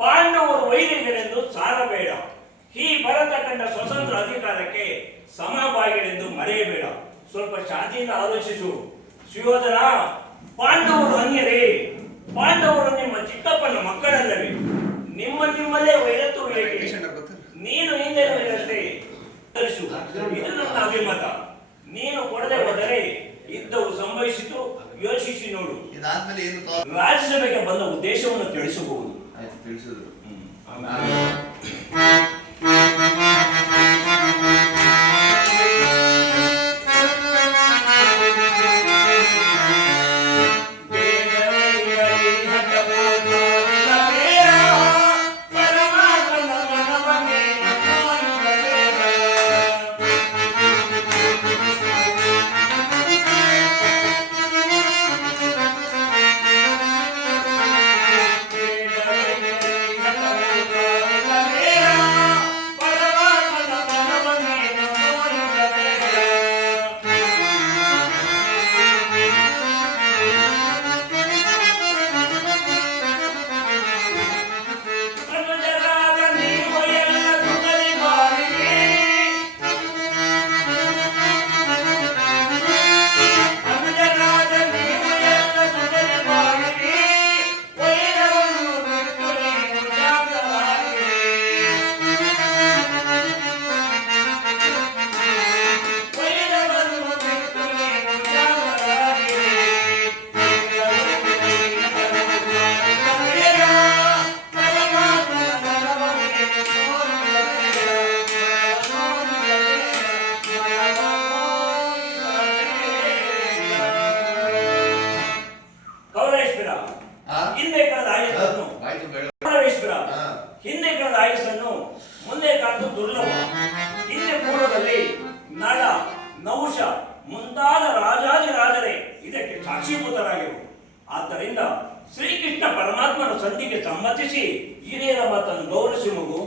ಪಾಂಡವರು ವೈರಿಗಳೆಂದು ಸಾರಬೇಡ. ಈ ಭರತ ಕಂಡ ಸ್ವತಂತ್ರ ಅಧಿಕಾರಕ್ಕೆ ಸಮಬಾಗಿಲೆಂದು ಮರೆಯಬೇಡ. ಸ್ವಲ್ಪ ಶಾಂತಿಯಿಂದ ಆಲೋಚಿಸು. ಸುಯೋಧನ ಪಾಂಡವರು ಅನ್ಯರೇ. ಪಾಂಡವರು ನಿಮ್ಮ ಚಿಕ್ಕಪ್ಪನ ಮಕ್ಕಳಲ್ಲವೇ. ನಿಮ್ಮ ನಿಮ್ಮಲ್ಲೇ ವೈರತ್ವ? ನೀನು ಹಿಂದೆ ಇರಷ್ಟೇ ತರಿಸು. ಇದು ನನ್ನ ಅಭಿಮತ. ನೀನು ಕೊಡದೆ ಹೋದರೆ ಇದ್ದವು ಸಂಭವಿಸಿತು. ಯೋಚಿಸಿ ನೋಡು. ಇದಾದ್ಮೇಲೆ ಏನು ರಾಜ್ಯಸಭೆಗೆ ಬಂದ ಉದ್ದೇಶವನ್ನು ತಿಳಿಸಬಹುದು. 就是，嗯，安排。ಆಯುಷನ್ನು ಮುಂದೆ ಕಾದು ದುರ್ಲಭ. ಇಲ್ಲಿ ಪೂರ್ವದಲ್ಲಿ ನಳ ನೌಷ ಮುಂತಾದ ರಾಜಾದಿರಾಜರೇ ಇದಕ್ಕೆ ಸಾಕ್ಷೀಭೂತರಾಗಿರು. ಆದ್ದರಿಂದ ಶ್ರೀಕೃಷ್ಣ ಪರಮಾತ್ಮನ ಸಂಧಿಗೆ ಸಮ್ಮತಿಸಿ ಹಿರಿಯರ ಮಾತನ್ನು ಗೌರವಿಸಿ ಮಗು.